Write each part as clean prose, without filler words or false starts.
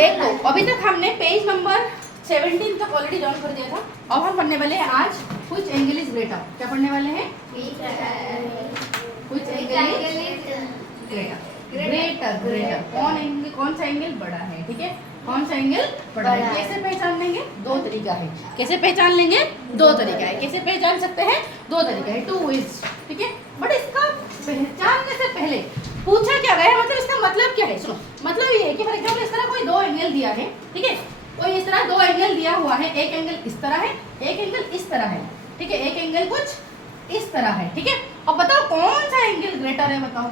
देखो अभी तक हमने पेज नंबर 17 तक ऑलरेडी ज्वाइन कर दिया था। अब हम पढ़ने वाले हैं आज व्हिच एंगल इज ग्रेटर। क्या पढ़ने वाले हैं? Which angle is greater. Greater कौन सा एंगल बड़ा है? ठीक है, कौन सा एंगल बड़ा है? कैसे पहचान लेंगे? दो तरीका है। कैसे पहचान लेंगे? दो तरीका है। कैसे पहचान सकते हैं? दो तरीका है, 2 ways। ठीक है, बट इसका पहचानने से पहले पूछा क्या गया है, मतलब इसका मतलब क्या है? सुनो, मतलब ये है कि फॉर एग्जांपल इस तरह कोई दो एंगल दिया है। ठीक है, कोई इस तरह दो एंगल दिया हुआ है, एक एंगल इस तरह है, एक एंगल इस तरह है। ठीक है, एक एंगल कुछ इस तरह है। ठीक है, अब बताओ कौन सा एंगल ग्रेटर है? बताओ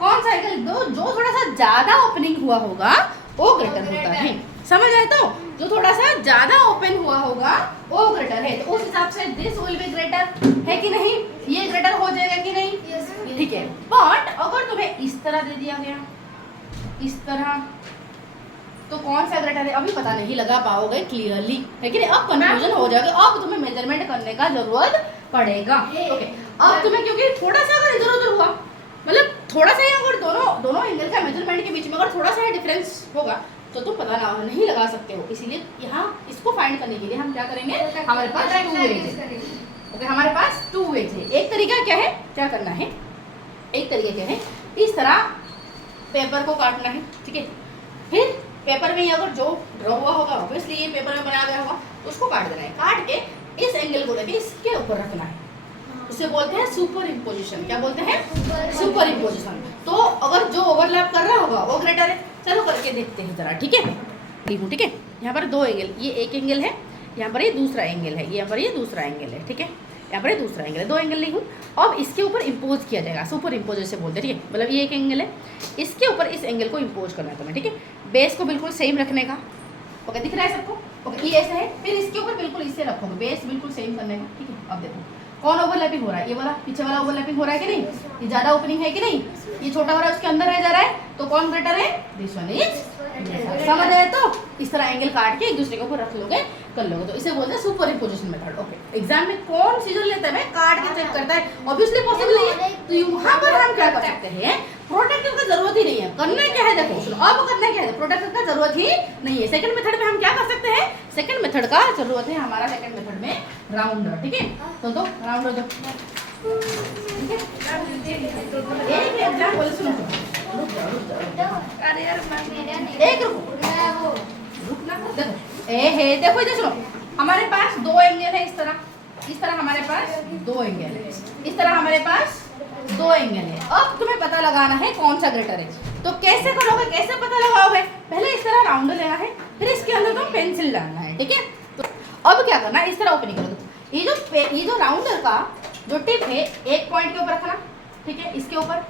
कौन सा एंगल जो थोड़ा सा ज्यादा ओपनिंग हुआ होगा वो ग्रेटर होता है। समझ आए? तो जो थोड़ा सा ज्यादा ओपन हुआ होगा वो ग्रेटर है। तो उस हिसाब से दिस विल बी ग्रेटर, है कि नहीं? ये ग्रेटर हो जाएगा कि नहीं? ठीक है, बट अगर तुम्हें इस तरह दे दिया गया, इस तरह, तो कौन सा ग्रेटर है अभी पता नहीं लगा पाओगे क्लियरली, है कि नहीं? अब कंफ्यूजन हो जाएगा। अब तुम्हें मेजरमेंट करने का जरूरत पड़ेगा। ओके, अब तुम्हें क्योंकि थोड़ा सा अगर इधर उधर हुआ, मतलब थोड़ा सा ही अगर दोनों एंगल का मेजरमेंट के बीच में अगर थोड़ा सा डिफरेंस होगा तो तुम पता नहीं लगा सकते हो। इसीलिए यहाँ इसको फाइंड करने के लिए हम क्या करेंगे? हमारे पास 2 वेज है। ओके, हमारे पास 2 वेज है। एक तरीका क्या है, क्या करना है? एक तरीका क्या है, इस तरह पेपर को काटना है। ठीक है, फिर पेपर में अगर जो ड्रॉ हुआ होगा ऑब्वियसली ये पेपर में बनाया गया होगा, तो उसको काट देना है। काट के इस एंगल को लेके इसके ऊपर रखना है। उसे बोलते हैं सुपर इम्पोजिशन। क्या बोलते हैं? Super imposition. तो अगर जो ओवरलैप कर रहा होगा वो ग्रेटर है। चलो करके देखते हैं जरा। ठीक है, ठीक है, यहाँ पर दो एंगल, ये एक एंगल है, यहाँ पर ये दूसरा एंगल है, यहाँ पर ये दूसरा एंगल है। ठीक है, यहाँ पर ये दूसरा एंगल है, दो एंगल नहीं हूँ। अब इसके ऊपर इम्पोज किया जाएगा, सुपर इम्पोज जैसे बोलते हैं। ठीक है, मतलब ये एक एंगल है, इसके ऊपर इस एंगल को इम्पोज करना है तुम्हें। ठीक है, बेस को बिल्कुल सेम रखने का। ओके, दिख रहा है सबको? ओके, ये ऐसा है, फिर इसके ऊपर बिल्कुल इससे रखोगे, बेस बिल्कुल सेम करने का। ठीक है, अब देखो कौन ओवरलैपिंग हो रहा है? ये वाला पीछे वाला ओवरलैपिंग हो रहा है कि नहीं? ये ज्यादा ओपनिंग है कि नहीं? ये छोटा वाला उसके अंदर रह जा रहा है, तो कौन ग्रेटर है? This one is. समझ आए? तो इस तरह एंगल काट के एक दूसरे के ऊपर रख लोगे, कर लोगे, तो इसे बोलते हैं super imposition method. Okay, exam में कौन सीजर लेता है? काट के चेक करता है, ऑब्वियसली पॉसिबल नहीं है। तो यहाँ पर हम क्या कर सकते हैं? प्रोटेक्टर का जरूरत ही नहीं है। करना क्या है देखो, सुनो, अब करना क्या है? प्रोटेक्टर का जरूरत ही नहीं है। सेकंड मेथड में हम क्या कर सकते हैं? सेकंड मेथड का जरूरत है हमारा सेकंड मेथड में राउंडर। ठीक है, तो राउंडर दो। ठीक है, एक एग्जांपल सुनो, अरे यार मेरा नहीं, एक रुकना, देखो देखो इधर सुनो, हमारे पास दो एंगल है, इस तरह हमारे पास दो एंगल है, इस तरह हमारे पास दो एंगल है। अब तुम्हें पता लगाना है कौन सा ग्रेटर है। तो कैसे करोगे, कैसे पता लगाओगे? पहले इस तरह राउंडर लेना है, फिर इसके अंदर तुम पेंसिल डालना है। ठीक है, तो अब क्या करना है? इस तरह ओपनिंग करोगे। ये जो राउंडर का जो टिप है एक पॉइंट के ऊपर रखना। ठीक है, इसके ऊपर,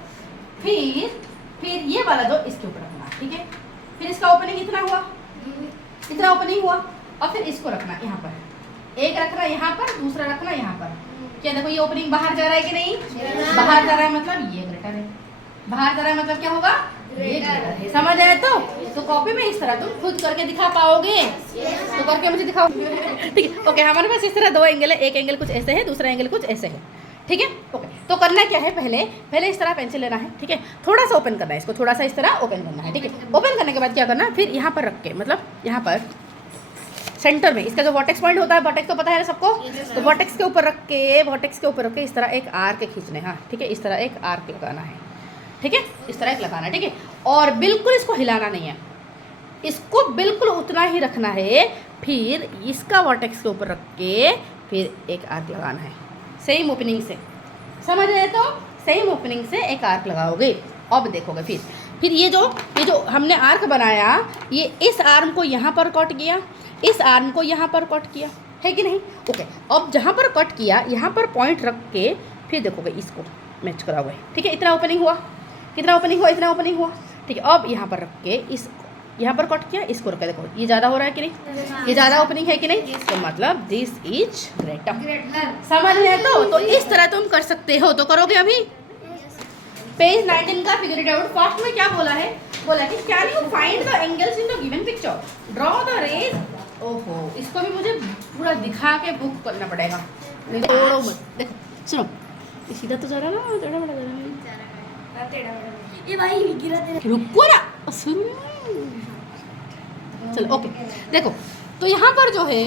फिर ये वाला जो इसके ऊपर रखना। ठीक है, फिर इसका ओपनिंग इतना हुआ, इतना ओपनिंग हुआ, और फिर इसको रखना यहाँ पर, एक रखना यहाँ पर, दूसरा रखना यहाँ पर। क्या देखो, ये ओपनिंग बाहर जा रहा है कि नहीं? बाहर जा रहा है, मतलब ये ग्रेटर है। बाहर जा रहा है मतलब क्या होगा? ये ग्रेटर है। समझ आया? तो कॉपी में इस तरह तुम खुद करके दिखा पाओगे? तो करके मुझे दिखाओ। ठीक है, ओके, हमारे पास इस तरह दो एंगल है, एक एंगल कुछ ऐसे है, दूसरा एंगल कुछ ऐसे है। ठीक है, ओके, तो करना क्या है? पहले इस तरह पेंसिल लेना है। ठीक है, थोड़ा सा ओपन करना है, इसको थोड़ा सा इस तरह ओपन करना है। ठीक है, ओपन करने के बाद क्या करना? फिर यहाँ पर रख के, मतलब यहाँ पर सेंटर में इसका जो वर्टेक्स पॉइंट होता है, वर्टेक्स तो पता है ना सबको, तो वर्टेक्स के ऊपर रख के इस तरह एक आर्क खींचने। हाँ, ठीक है, इस तरह एक आर्क लगाना है। ठीक है, इस तरह एक लगाना है। ठीक है, और बिल्कुल इसको हिलाना नहीं है, इसको बिल्कुल उतना ही रखना है। फिर इसका वर्टेक्स के ऊपर रख के फिर एक आर्क लगाना है, सेम ओपनिंग से। समझ रहे? तो सेम ओपनिंग से एक आर्क लगाओगे। अब देखोगे, फिर ये जो हमने आर्क बनाया, ये इस आर्म को यहाँ पर कट किया, इस आर्म को यहाँ पर कट किया, है कि नहीं? ओके, अब जहाँ पर कट किया यहाँ पर पॉइंट रख के फिर देखोगे इसको मैच कराओगे। ठीक है, इतना ओपनिंग हुआ, कितना ओपनिंग हुआ? इतना ओपनिंग हुआ। ठीक है, अब यहाँ पर रख के इस यहाँ पर कट किया, इसको रख के देखो ये ज़्यादा हो रहा है कि नहीं? ये ज़्यादा ओपनिंग है कि नहीं? तो मतलब दिस इज ग्रेटर। समझ रहे? तो इस तरह तुम कर सकते हो। तो करोगे अभी? पेज 19 का फिगर इट आउट। फर्स्ट में क्या बोला है? बोला कि can you find the angles in the given picture, draw the rays. ओहो, इसको भी मुझे पूरा दिखा के बुक करना पड़ेगा। देखो सुनो, सीधा तो जा रहा ना, टेढ़ा मेढ़ा जा रहा है। ये भाई गिरा तेरा। रुको ना, सुनो, चलो ओके, देखो तो यहाँ पर जो है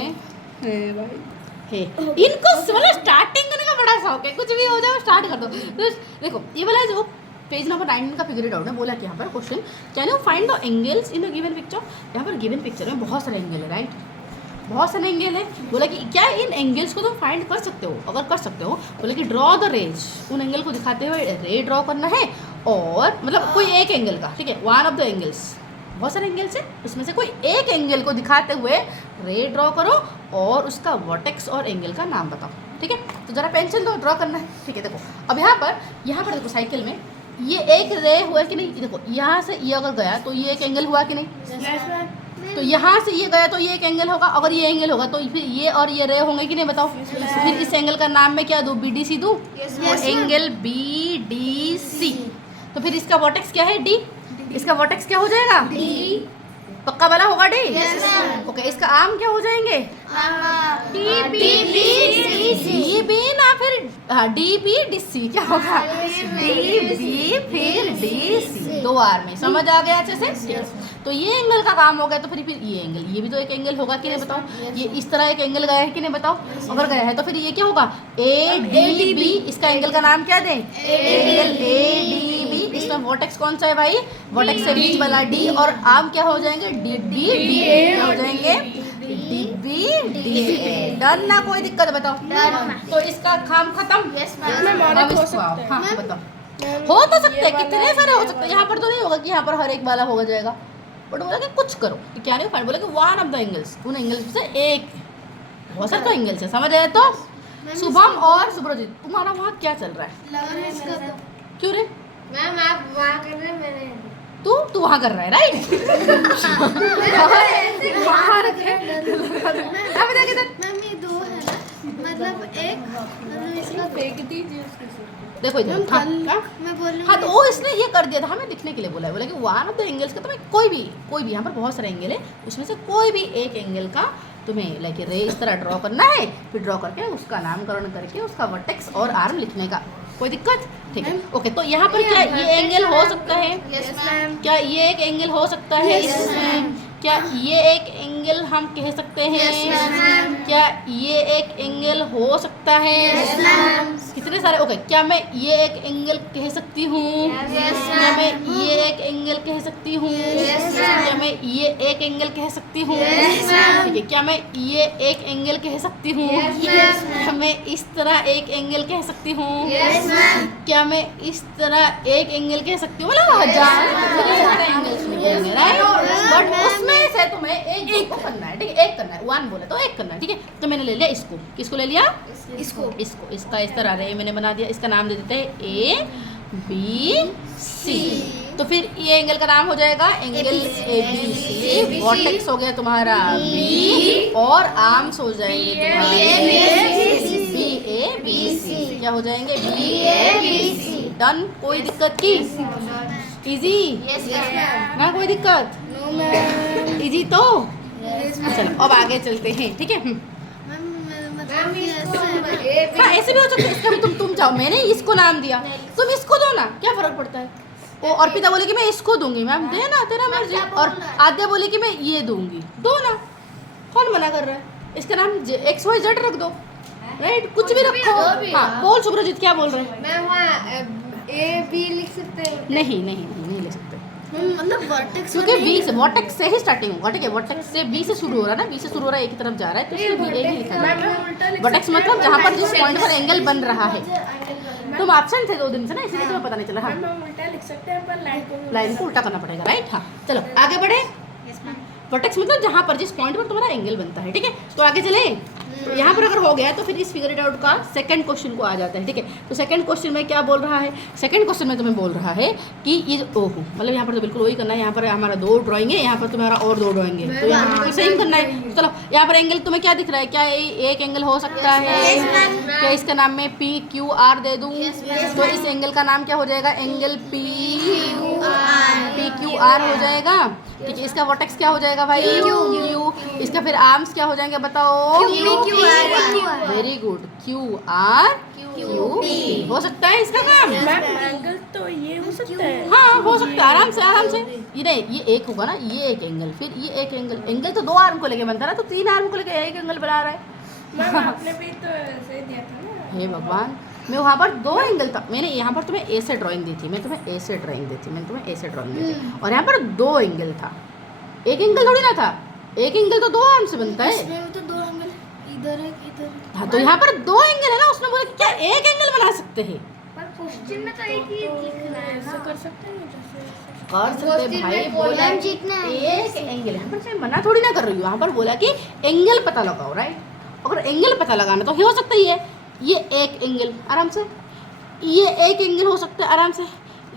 इनको मतलब स्टार्टिंग करने का बड़ा शौक है, कुछ भी हो जाए स्टार्ट कर दो। तो देखो ये वाला जो पेज नंबर 19 का फिगर इट आउट है, बोला कि यहाँ पर question can you find the angles in the given picture. यहाँ पर गिवन पिक्चर में बहुत सारे एंगल है, राइट, बहुत सारे एंगल है। बोला कि क्या इन एंगल्स को तुम फाइंड कर सकते हो, अगर कर सकते हो बोला कि ड्रॉ द रेज, उन एंगल को दिखाते हुए रे ड्रॉ करना है, और मतलब कोई एक एंगल का, ठीक है, वन ऑफ द एंगल्स, बहुत सारे एंगल्स है उसमें से कोई एक एंगल को दिखाते हुए रे ड्रॉ करो और उसका वर्टेक्स और एंगल का नाम बताओ, ठीक है। तो जरा पेंसिल दो, ड्रॉ करना है, ठीक है। देखो अब यहाँ पर देखो साइकिल में ये एक रे हुआ कि नहीं, देखो यहाँ से ये अगर गया तो ये एक एंगल हुआ कि नहीं, तो यहाँ से ये गया तो ये एक एंगल होगा, अगर ये एंगल होगा तो फिर ये और ये रे होंगे कि नहीं बताओ। फिर इस एंगल का नाम मैं क्या दूँ, BDC दूँ, एंगल BDC। तो फिर इसका वर्टेक्स क्या है, D, इसका वर्टेक्स क्या हो जाएगा, D, पक्का वाला होगा D, ओके। इसका आर्म क्या हो जाएंगे, DB ना, फिर DBDC क्या होगा, DB फिर DC, दो आर्म में, समझ आ गया अच्छे से। तो ये एंगल का काम हो गया, तो फिर ये एंगल, ये भी तो एक एंगल होगा कि नहीं बताओ, ये इस तरह एक एंगल गया है कि नहीं बताओ, अगर गया है तो फिर ये क्या होगा, ADB, इसका एंगल का नाम क्या दें, एंगल ADB। इसमें वर्टेक्स कौन सा है भाई, वर्टेक्स से बीच वाला D, और आर्म क्या हो जाएंगे, DBDA, क्या हो जाएंगे, DBDA। डन ना, कोई दिक्कत बताओ, तो इसका काम खत्म। हाँ बताओ, हो तो सकते हैं, कितने सारे हो सकते हैं, यहाँ पर तो नहीं होगा कि यहाँ पर हर एक वाला हो जाएगा, बट बोला कि कुछ करो, कि क्या नहीं फाइंड, बोला कि वन ऑफ द एंगल्स, उन एंगल्स से एक, बहुत सारे तो एंगल्स है, समझ आया। तो शुभम और सुब्रजीत तुम्हारा वहाँ क्या चल रहा है, क्यों रे मैम आप वहाँ कर रहे हैं, मैंने तू वहाँ कर रहा है, राइट। मैम ये दो है ना, मतलब एक, मतलब इसका फेंक दीजिए देखो इधर, हाँ मैं बोल रही हूँ, हाँ, तो वो इसने ये कर दिया था, हमें लिखने के लिए बोला है, बोला कि वन ऑफ द एंगल्स का तुम्हें कोई भी यहाँ पर बहुत सारे एंगल है, उसमें से कोई भी एक एंगल का तुम्हें लाइक रे इस तरह ड्रॉ करना है, फिर ड्रॉ करके उसका नामकरण करके उसका वर्टेक्स और आर्म लिखने का, कोई दिक्कत, ठीक है ओके। तो यहाँ पर क्या ये एंगल हो सकता है, क्या ये एक एंगल हो सकता है, क्या ये एक एंगल हम कह सकते हैं, क्या ये एक एंगल हो सकता है, कितने सारे, ओके। क्या मैं ये एक एंगल कह सकती हूँ, क्या मैं ये एक एंगल कह सकती हूँ, क्या मैं ये एक एंगल कह सकती हूँ, ठीक है। क्या मैं ये एक एंगल कह सकती हूँ, क्या मैं इस तरह एक एंगल कह सकती हूँ, क्या मैं इस तरह एक एंगल कह सकती हूँ, मतलब हजार एंगल्स निकलेंगे, राइट। बट उसमें से तुम्हें एक को करना है, ठीक है, एक करना है, वन बोले तो एक करना है, ठीक है। तो मैंने ले लिया इसको, किसको ले लिया, इसको, इसका इस तरह रे मैंने बना दिया, इसका नाम दे देते हैं ABC। तो फिर ये एंगल का नाम हो जाएगा एंगल ABC, वर्टेक्स हो गया तुम्हारा B, और आर्म्स हो जाएंगे तुम्हारे BABC, क्या हो जाएंगे, BABC। डन, कोई दिक्कत की, इजी ना, कोई दिक्कत, इजी तो चलो अब आगे चलते हैं, ठीक है। हाँ ऐसे भी हो सकता है, इसका भी तुम जाओ, मैंने इसको नाम दिया, तुम इसको दो ना, क्या फर्क पड़ता है। वो अर्पिता बोले कि मैं इसको दूंगी, मैम दे ना, तेरा मर्जी, और आद्या बोले कि मैं ये दूंगी, दो ना, कौन मना कर रहा है, इसका नाम XYZ रख दो, राइट, कुछ भी रखो। हाँ बोल सुब्रजीत, क्या बोल रहे हैं, मैम वहाँ AB लिख सकते हैं, नहीं लिख सकते, मतलब वर्टेक्स, क्योंकि B से वर्टेक्स से ही स्टार्टिंग होगा, ठीक है, वर्टेक्स से B से शुरू हो रहा है ना, B से शुरू हो रहा है, एक की तरफ जा रहा है, तो इसलिए B ही लिखा जाएगा। वर्टेक्स मतलब जहाँ पर जिस पॉइंट पर एंगल बन रहा है। तुम एब्सेंट थे 2 दिन से ना, इसलिए तुम्हें पता नहीं चला। हाँ उल्टा लिख सकते हैं, पर लाइन को उल्टा करना पड़ेगा, राइट। हाँ चलो आगे बढ़े। वर्टेक्स मतलब जहाँ पर जिस पॉइंट पर तुम्हारा एंगल बनता है, ठीक है। तो आगे चले, तो यहाँ पर अगर हो गया तो फिर इस फिगर इट आउट का सेकंड क्वेश्चन को आ जाता है, ठीक है। तो सेकंड क्वेश्चन में क्या बोल रहा है, सेकंड क्वेश्चन में तुम्हें बोल रहा है कि ये ओहो, मतलब यहाँ पर तो बिल्कुल वही करना है, यहाँ पर हमारा 2 ड्राइंग है, यहाँ पर तुम्हारा और 2 ड्राइंग है, तो यहाँ पर बिल्कुल सेम करना है। चलो यहाँ पर एंगल तुम्हें क्या दिख रहा है, क्या एक एंगल हो सकता है, क्या इसका नाम मैं PQR दे दूँ, तो इस एंगल का नाम क्या हो जाएगा, एंगल PQR हो जाएगा, ठीक है। इसका वर्टेक्स क्या हो जाएगा भाई, Q, इसका फिर आर्म्स क्या हो जाएंगे बताओ, वेरी गुड, QR QP हो सकता है इसका काम। एंगल तो ये हो सकता है। हाँ हो सकता है, आराम से ये नहीं, ये एक होगा ना, ये एक एंगल, फिर ये एक एंगल। एंगल तो 2 आर्म को लेके बनता है ना, तो 3 आर्म को लेके एक एंगल बना रहा है। मैम आपने भी तो ऐसे दिया था ना। हे भगवान, मैं वहाँ पर 2 एंगल था, मैंने यहाँ पर तुम्हें ए से ड्राइंग दी थी, मैंने तुम्हें ए से ड्राइंग दी थी, और यहाँ पर 2 एंगल था, एक एंगल थोड़ी ना था। एक एंगल तो 2 आर्म से बनता है। इसमें तो 2 एंगल इधर है, इधर। हाँ तो यहाँ पर 2 एंगल है ना, उसने बोला कि क्या एक एंगल बना सकते हैं? पर क्वेश्चन में तो एक ही लिखना है, ऐसा कर सकते हैं जैसे कर सकते भाई, बोला जीतना है। एक एंगल, यहाँ पर मैं मना थोड़ी ना कर रही हूँ, यहाँ पर बोला कि एंगल पता लगाओ, राइट? अगर एंगल पता लगाना तो हो सकता ही है ये एक एंगल आराम से, ये एक एंगल हो सकता है आराम से,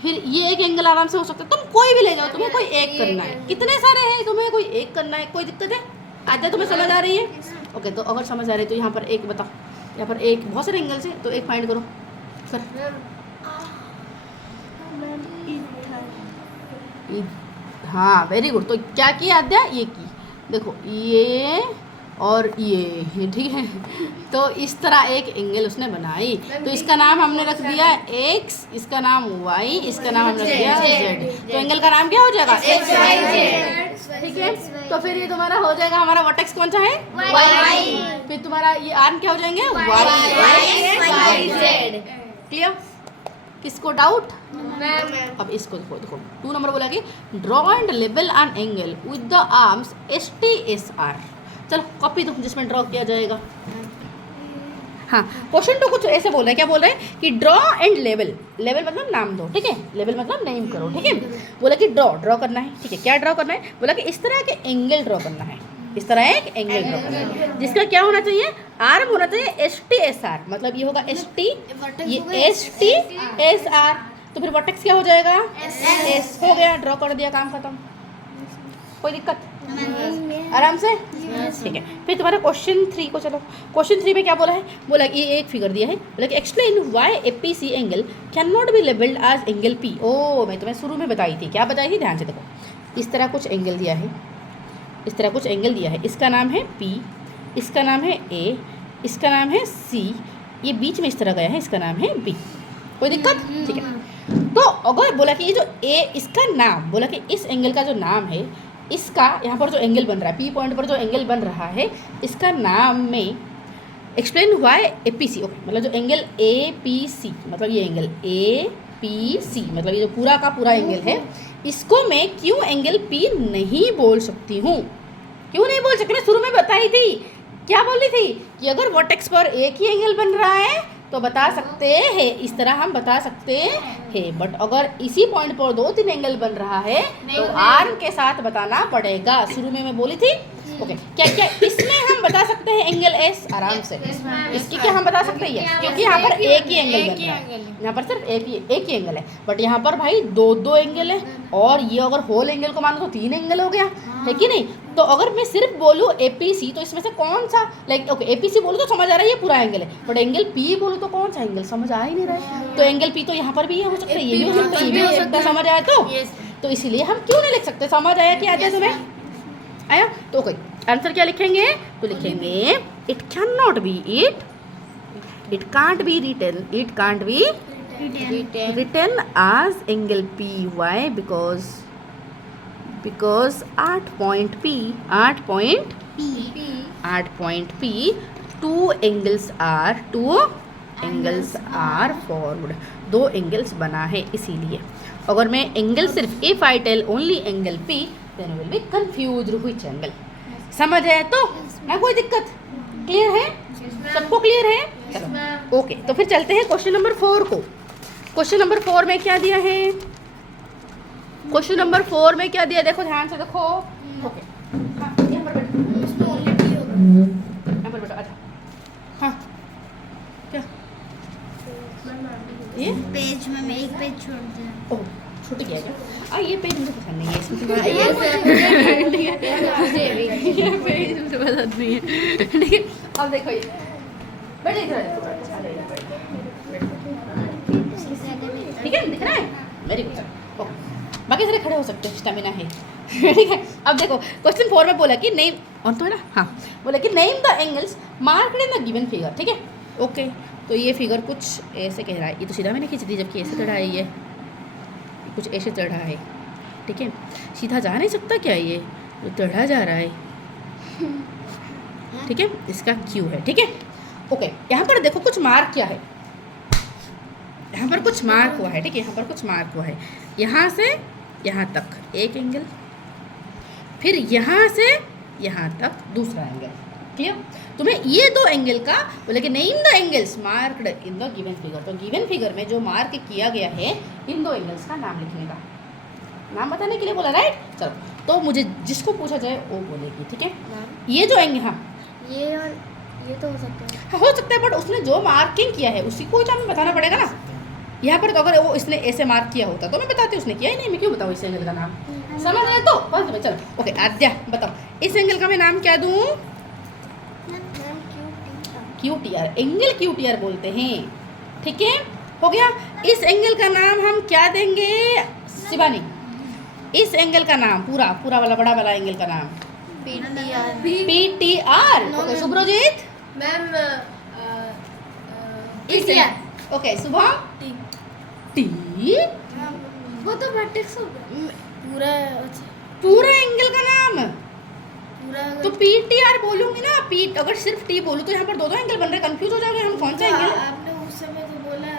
फिर ये एक एंगल आराम से हो सकता है। तुम कोई भी ले जाओ, तुम्हें कोई एक करना है, कितने सारे हैं, तुम्हें कोई एक करना है, कोई दिक्कत है? आजा तुम्हें समझ आ रही है? ओके, तो अगर समझ आ रही है तो यहाँ पर एक बताओ, यहाँ पर एक बहुत सारे एंगल्स हैं, तो एक फाइंड करो सर। हाँ वेरी गुड, तो क्या किया आद्या? ये की, देखो ये और ये, ठीक है। तो इस तरह एक एंगल उसने बनाई, तो इसका नाम हमने रख दिया x, इसका नाम y, इसका नाम हमने रख दिया z। तो एंगल का नाम क्या हो जाएगा? x y z, ठीक है। तो फिर ये तुम्हारा हो जाएगा, हमारा वर्टेक्स कौन सा है? y। फिर तुम्हारा ये आर्म क्या हो जाएंगे? y z। क्लियर? किसको डाउट? अब इसको देखो, देखो 2 नंबर बोला कि draw and label an angle with the arms STSR। चलो कॉपी दो जिसमें ड्रॉ किया जाएगा। हाँ, क्वेश्चन तो कुछ ऐसे बोल रहे हैं, क्या बोल रहे हैं कि ड्रॉ एंड लेवल, लेवल मतलब नाम दो, ठीक है, लेवल मतलब नेम करो, ठीक है। बोला कि ड्रॉ करना है, ठीक है। क्या ड्रॉ करना है? बोला कि इस तरह के एंगल ड्रॉ करना है, इस तरह एक एंगल ड्रॉ करना है, जिसका क्या होना चाहिए? आर्म होना चाहिए STSR, मतलब ये होगा ST, ये STSR। तो फिर वर्टेक्स क्या हो जाएगा? S। हो गया, ड्रॉ कर दिया, काम खत्म। कोई दिक्कत? आराम से, ठीक है। फिर तुम्हारा क्वेश्चन 3 को चलो। क्वेश्चन 3 में क्या बोला है? बोला कि ये एक फिगर दिया है, बोला कि explain why APC angle can not be labelled as angle P। ओ मैं तुम्हें शुरू में बताई थी, क्या बताई थी? ध्यान से देखो, इस तरह कुछ एंगल दिया है, इस तरह कुछ एंगल दिया है, इसका नाम है P, इसका नाम है A, इसका नाम है C, ये बीच में इस तरह गया है, इसका नाम है B। कोई दिक्कत? ठीक है। तो अगर बोला कि ये जो A, इसका नाम, बोला कि इस एंगल का जो नाम है, इसका यहाँ पर जो एंगल बन रहा है, P पॉइंट पर जो एंगल बन रहा है, इसका नाम में एक्सप्लेन व्हाई APC, ओके, मतलब जो एंगल APC, मतलब ये एंगल APC, मतलब ये जो पूरा का पूरा एंगल है, इसको मैं क्यों एंगल P नहीं बोल सकती हूँ? क्यों नहीं बोल सकती? मैं शुरू में बताई थी, क्या बोल रही थी कि अगर वर्टेक्स पर एक ही एंगल बन रहा है तो बता सकते हैं, इस तरह हम बता सकते हैं, बट अगर इसी पॉइंट पर 2-3 एंगल बन रहा है तो आर्म के साथ बताना पड़ेगा। शुरू में मैं बोली थी, ओके। क्या क्या इसमें हम बता सकते हैं एंगल S आराम से, इसकी क्या हम बता सकते हैं? क्योंकि यहाँ पर एक ही एंगल बन रहा है, यहाँ पर सिर्फ एक ही एंगल है, बट यहाँ पर भाई 2 एंगल है, और ये अगर होल एंगल को मानो तो 3 एंगल हो गया, है कि नहीं? तो अगर मैं सिर्फ बोलूँ APC, तो इसमें से कौन सा, लाइक ओके APC बोलूँ तो समझ आ रहा है ये पूरा एंगल है, बट एंगल P बोलूँ तो कौन सा एंगल, समझ आ ही नहीं रहा है। तो एंगल P तो यहाँ पर भी हो सकता है, ये भी हो सकता है, ये भी हो सकता है, समझ आया? तो इसीलिए हम क्यों नहीं लिख सकते? समझ आया कि आजा तुम्हें? आया? तो ओके, आंसर क्या लिखेंगे? तो लिखेंगे it can not be, it can't be written, it can't be written as angle PY because at point P, two angles are formed, 2 angles बना है, इसीलिए अगर मैं एंगल सिर्फ if I tell only angle P then will be confused which angle। समझ आया तो ना? कोई दिक्कत? क्लियर है? सबको क्लियर है? चलो ओके, तो फिर चलते हैं क्वेश्चन नंबर 4 को। क्वेश्चन नंबर 4 में क्या दिया है? क्वेश्चन नंबर 4 में क्या दिया? देखो ध्यान से देखो, ओके। हाँ यहाँ पर बैठो, यहाँ पर बैठो, अच्छा। हाँ क्या ये पेज में मैं एक पेज छोड़ दिया। ओह छूट गया क्या? ये पेज मुझे पसंद नहीं है, इसमें तुम्हारा ये पेज मुझे पसंद नहीं है, ठीक है। अब देखो ये बैठे, ठीक है, दिख रहा है? Very good. ओके, बाकी सारे खड़े हो सकते हैं, स्टेमिना है, ठीक है। अब देखो क्वेश्चन 4 में बोला कि नेम, और तो है ना, हाँ, बोला कि name the angles marked in the given figure, ठीक है। ओके, तो ये फिगर कुछ ऐसे कह रहा है, ये तो सीधा मैंने खींच दी जबकि ऐसे खड़ा है ये, कुछ ऐसे चढ़ा है, ठीक है। सीधा जा नहीं सकता क्या ये चढ़ा जा रहा है, ठीक है। इसका क्यू है, ठीक है। ओके, यहाँ पर देखो कुछ मार्क क्या है, यहाँ पर कुछ मार्क हुआ है, ठीक है। यहाँ पर कुछ मार्क हुआ है, यहाँ से यहाँ तक एक एंगल, फिर यहाँ से यहाँ तक दूसरा एंगल। क्लियर? तुम्हें ये दो एंगल का बोले कि name the angles marked in the given figure. तो गिवन फिगर में जो मार्क किया गया है इन दो एंगल्स का नाम लिखने का, नाम बताने के लिए बोला, राइट। चलो, तो मुझे जिसको पूछा जाए वो बोलेगी, ठीक है। ये जो एंगल, हाँ ये और ये तो हो सकता है, हाँ हो सकता है, बट उसने जो मार्किंग किया है उसी को तो हमें बताना पड़ेगा ना। यहाँ पर तो अगर वो इसने ऐसे मार्क किया होता तो मैं बताती, उसने किया ही नहीं, मैं क्यों बताऊँ इस एंगल का नाम, समझ रहे तो बस में। चलो ओके, आद्या बताओ इस एंगल का मैं नाम क्या दूँ? Q T R, angle Q T R बोलते हैं, ठीक है। हो गया। इस एंगल का नाम हम क्या देंगे शिवानी? इस एंगल का नाम पूरा पूरा वाला बड़ा वाला एंगल का नाम P T R. Okay Subrajit ma'am okay, Shubham T, वो तो वर्टेक्स हो गया पूरा, अच्छा पूरा एंगल का नाम पूरा। तो पी टी आर बोलूंगी ना, पी अगर सिर्फ टी बोलूँ तो यहाँ पर दो दो एंगल बन रहे, कंफ्यूज हो जाओगे हम कौन सा एंगल। आपने उस समय तो बोला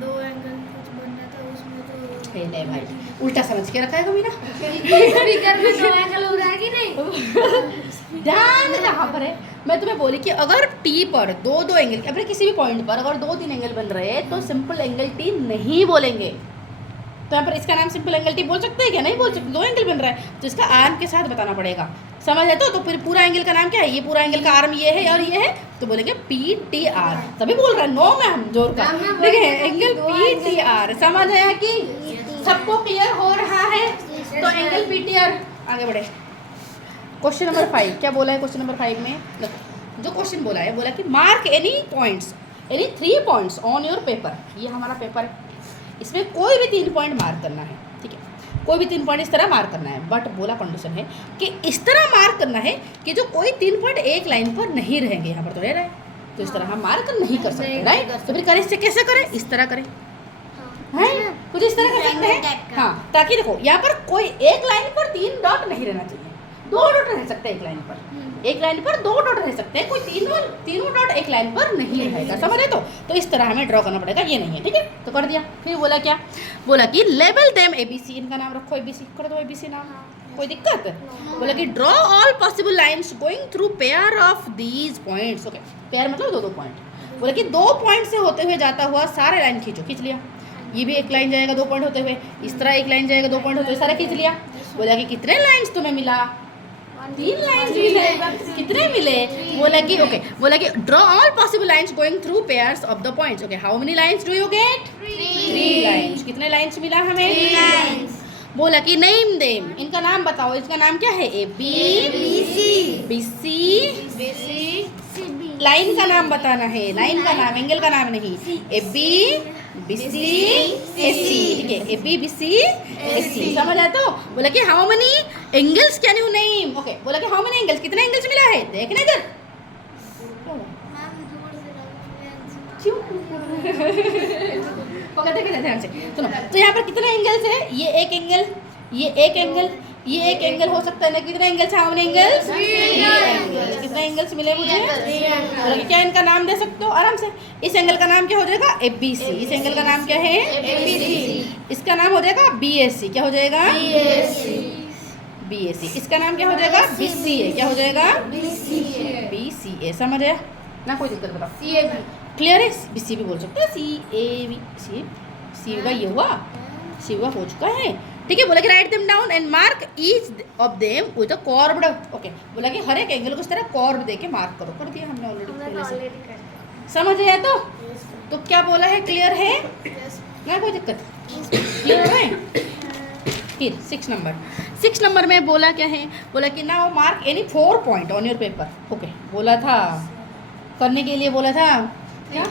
दो एंगल कुछ बनना था, उसमें तो ले भाई उल्टा समझ के रखा है कभी ना। स्पीकर में दो एंगल हो रहा है कि नहीं? ध्यान कहाँ पर है? मैं तुम्हें बोली कि अगर टी पर दो दो एंगल, अपने किसी भी पॉइंट पर अगर दो तीन एंगल बन रहे हैं तो सिंपल एंगल टी नहीं बोलेंगे। तो यहाँ पर इसका नाम सिंपल एंगल टी बोल सकते हैं क्या? नहीं बोल सकते, दो एंगल बन रहा है तो इसका आर्म के साथ बताना पड़ेगा, समझ है? तो फिर पूरा एंगल का नाम क्या है? ये पूरा एंगल का आर्म ये है और ये है, तो बोलेंगे पी टी आर। तभी बोल रहा है नो मैम जोर का, देखिए एंगल पी टी आर। समझ आया कि सबको क्लियर हो रहा है? तो एंगल पी टी आर। आगे बढ़े, क्वेश्चन नंबर 5 क्या बोला है? क्वेश्चन नंबर 5 में जो क्वेश्चन बोला है, बोला कि mark any points, any 3 points on your paper. ये हमारा पेपर है, इसमें कोई भी 3 पॉइंट मार्क करना है, ठीक है। कोई भी 3 पॉइंट इस तरह मार्क करना है, बट बोला कंडीशन है कि इस तरह मार्क करना है कि जो कोई 3 पॉइंट एक लाइन पर नहीं रहेंगे। यहाँ पर तो रह रहा है, तो इस तरह हम मार्क नहीं कर सकते, राइट। तो फिर करें इससे कैसे करें? इस तरह करें, है कुछ इस तरह कर सकते हैं, हाँ। ताकि देखो यहाँ पर कोई एक लाइन पर 3 डॉट नहीं रहना चाहिए, 2 डॉट रह सकते हैं एक लाइन पर, एक लाइन पर 2 डॉट रह सकते हैं, कोई तीनों डॉट एक लाइन पर नहीं रहेगा, समझ रहे? तो इस तरह हमें ड्रॉ करना पड़ेगा, ये नहीं है, ठीक है। तो कर दिया। फिर बोला क्या? बोला कि लेबल देम एबीसी, इनका नाम रखो एबीसी, कर दो एबीसी नाम, कोई दिक्कत? बोला कि draw all possible lines going through pair of these points. Okay, pair मतलब 2 पॉइंट। बोला कि 2 पॉइंट से होते हुए जाता हुआ सारे लाइन खींचो, खींच लिया। ये भी एक लाइन जाएगा 2 पॉइंट होते हुए, इस तरह एक लाइन जाएगा 2 पॉइंट होते हुए, सारा खींच लिया। बोला कि कितने लाइंस तुम्हें मिला? 3 लाइंस मिले। कितने मिले? बोला कि ओके, बोला कि draw all possible lines going through pairs of the points. Okay, how many lines do you get? 3 lines. कितने लाइंस मिला हमें? 3 लाइंस। बोला कि नेम देम, इनका नाम बताओ। इसका नाम क्या है? A B C. लाइन का नाम बताना है, लाइन का नाम, एंगल का नाम नहीं। ए बी सी ए सी, ठीक है, ए बी सी ए सी, समझ आया? तो बोला कि how many angles can you name? Okay, बोला कि हाउ मेनी एंगल्स, कितने एंगल्स मिला है? देखना इधर, क्यों देखिए ध्यान से सुनो। तो यहाँ पर कितने एंगल्स है? ये एक एंगल, ये एक एंगल, ये एक एंगल हो सकता है ना। कितने angles? How many angles? 3 angles. कितने एंगल्स मिले मुझे? 3 एंगल्स। क्या इनका नाम दे सकते हो आराम से? इस एंगल का नाम क्या हो जाएगा? एबीसी। इस एंगल का नाम क्या है? एबीसी। इसका नाम हो जाएगा बीएससी। क्या हो जाएगा? बीएससी। इसका नाम क्या हो जाएगा? बीसीए। क्या हो जाएगा? बीसीए। समझ आया ना? कोई दिक्कत बताओ? सीएबी क्लियर है? बीसी भी बोल सकते हैं, सीएबी। सी का ये हुआ, सी का हो चुका है, ठीक है। बोला कि write them down and mark each of them with a curved. Okay, बोला कि हर एक एंगल को इस तरह कॉर्ब देके मार्क करो। कर दिया हमने ऑलरेडी। समझ आया? तो क्या बोला है? क्लियर है ना? कोई दिक्कत? क्लियर है? फिर 6 नंबर में बोला क्या है? बोला कि now mark any 4 point on your paper. Okay, बोला था करने के लिए, बोला था क्या?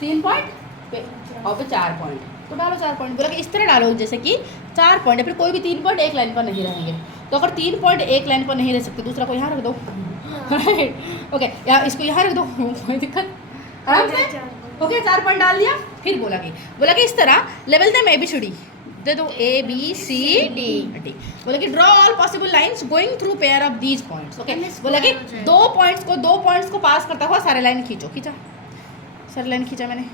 3 पॉइंट और फिर 4 पॉइंट, तो डालो 4 पॉइंट। बोला कि इस तरह डालो जैसे कि 4 पॉइंट, फिर कोई भी 3 पॉइंट एक लाइन पर नहीं रहेंगे। तो अगर 3 पॉइंट एक लाइन पर नहीं रह सकते, दूसरा को यहाँ रख दो, राइट। ओके, यहाँ इसको यहाँ रख दो, कोई दिक्कत? आराम से। ओके, 4 पॉइंट डाल दिया। फिर बोला कि इस तरह लेवल देम एबीसीडी, दे दो A B C D। बोला कि draw all possible lines going through pair of these points. Okay, बोला कि दो पॉइंट्स को पास करता हुआ सारे लाइन खींचा, सारे लाइन खींचा मैंने,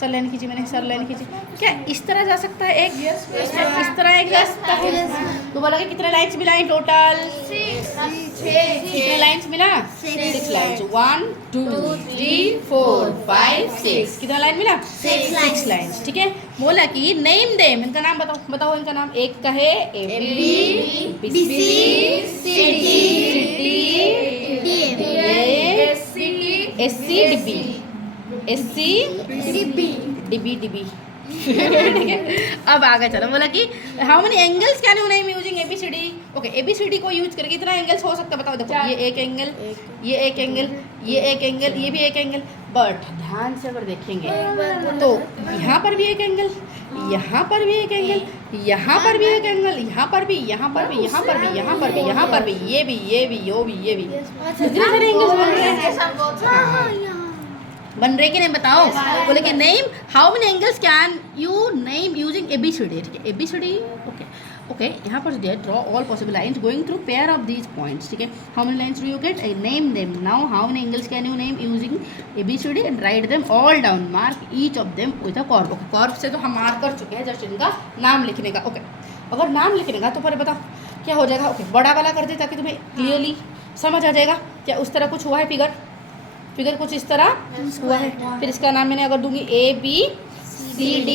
सर लाइन खींची मैंने, सर लाइन खींची। क्या इस तरह जा सकता है एक, इस तरह एक जा सकता है। तो बोला कि कितने लाइन्स मिला है टोटल? 6। कितने लाइन्स मिला? 6 लाइन्स। 1 2 3 4 5 6। कितना लाइन मिला? 6 लाइन्स। ठीक है, बोला कि नेम देम, इनका नाम बताओ इनका नाम। एक का है AB DB। ठीक है, अब आगे चलो। बोला कि how many angles can you name using ABCD। Okay, ABCD को यूज करके कितना एंगल्स हो सकता है बताओ। देखो, ये एक एंगल, ये एक एंगल, ये एक एंगल, ये भी एक एंगल। बट ध्यान से अगर देखेंगे तो यहाँ पर भी एक एंगल, यहाँ पर भी एक एंगल, यहाँ पर भी एक एंगल, यहाँ पर भी, यहाँ पर भी, यहाँ पर भी, यहाँ पर भी, यहाँ पर भी, ये भी, ये भी, ये भी, ये भी। कितने सारे एंगल्स बन रहे हैं? बन रहे कि नहीं बताओ। बोले कि name how many angles can you name using ABCD। ठीक है, ABCD। ओके, यहाँ पर दिया draw all possible lines going through pair of these points. ठीक है, how many lines do you get? Name them now. How many angles can you name using ABCD and write them all down. Mark each of them with a curve. Okay, curve से तो हम mark कर चुके हैं, just इनका नाम लिखने का। ओके, अगर नाम लिखने का तो पहले बताओ क्या हो जाएगा। ओके, बड़ा वाला कर दे ताकि तुम्हें क्लियरली समझ आ जाएगा। क्या उस तरह कुछ हुआ है? फिगर कुछ इस तरह हुआ है। फिर इसका नाम मैंने अगर दूंगी ABCD,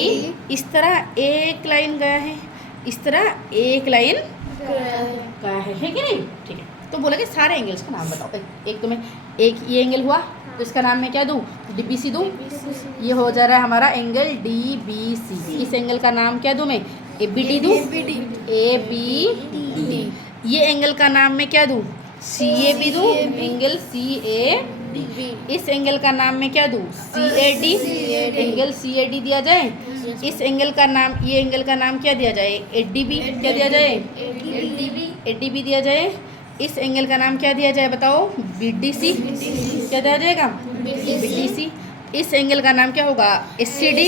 इस तरह एक लाइन गया है, इस तरह एक लाइन गया है कि नहीं? ठीक है, तो बोला कि सारे एंगल्स का नाम बताओ। एक तुम्हें एक ये एंगल हुआ तो इसका नाम मैं क्या दूँ? DBC दूँ। ये हो जा रहा है हमारा एंगल DBC। इस एंगल का नाम क्या दूँ मैं? ABD दूँ। ABD। ये एंगल का नाम मैं क्या दूँ? CAB दूँ। Angle CAB। इस एंगल का नाम मैं क्या दूँ? CAD। एंगल CAD दिया जाए। इस एंगल का नाम, ये एंगल का नाम क्या दिया जाए? ADB। क्या दिया जाए? ADB दिया जाए। इस एंगल का नाम क्या दिया जाए बताओ? BDC। क्या दिया जाएगा? BDC। इस एंगल का नाम क्या होगा? SCD।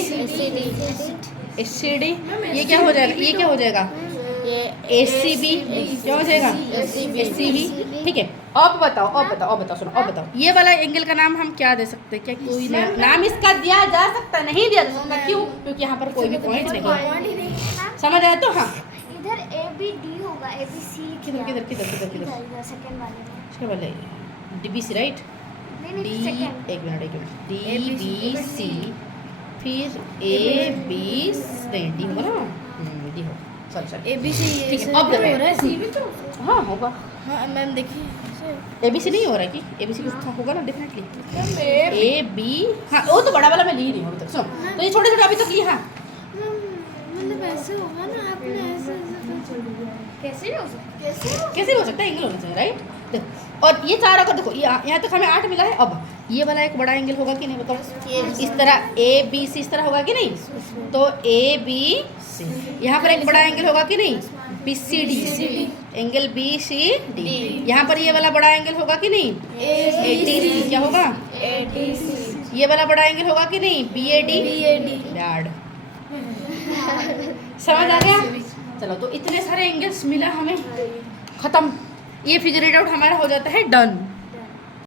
SCD। ये क्या हो जाएगा? ये क्या हो जाएगा? ACB। क्या हो जाएगा? ACB। ठीक है, अब बताओ सुनो, अब बताओ ये वाला एंगल का नाम हम क्या दे सकते हैं? क्या कोई नाम इसका दिया जा सकता? नहीं दिया जा सकता। क्यों? क्योंकि यहाँ पर कोई भी पॉइंट नहीं है। समझ आया? तो हाँ, इधर ABD होगा, ABC किधर सेकंड वाले में। DBC right. एक मिनट DBC, फिर AB नहीं, D होगा ना? D हो, सॉरी ABC। ठीक है, अब देखो। हाँ होगा। हाँ मैम देखिए, ABC नहीं हो रहा है कि ABC कुछ होगा ना डेफिनेटली। AB, हाँ वो तो बड़ा वाला मैं ली नहीं हूँ अभी तक। सुनो, तो ये छोटे छोटे अभी तक ली। हाँ मतलब ऐसे होगा ना, आपने ऐसे कैसे हो सकता है? एंगल होना चाहिए राइट। देखो, और ये चार अगर देखो यहाँ तक हमें 8 मिला है। अब ये वाला एक बड़ा एंगल होगा कि नहीं बताओ? इस तरह ABC इस तरह होगा कि नहीं? तो ABC। यहाँ पर एक बड़ा एंगल होगा कि नहीं? BCD। Angle BCD। यहाँ पर ये वाला बड़ा एंगल होगा कि नहीं? ADC। क्या होगा? ADC। ये वाला बड़ा एंगल होगा कि नहीं? BAD। बैड। समझ आ गया? चलो, तो इतने सारे एंगल्स मिला हमें, खत्म। ये फिगर इट आउट हमारा हो जाता है डन।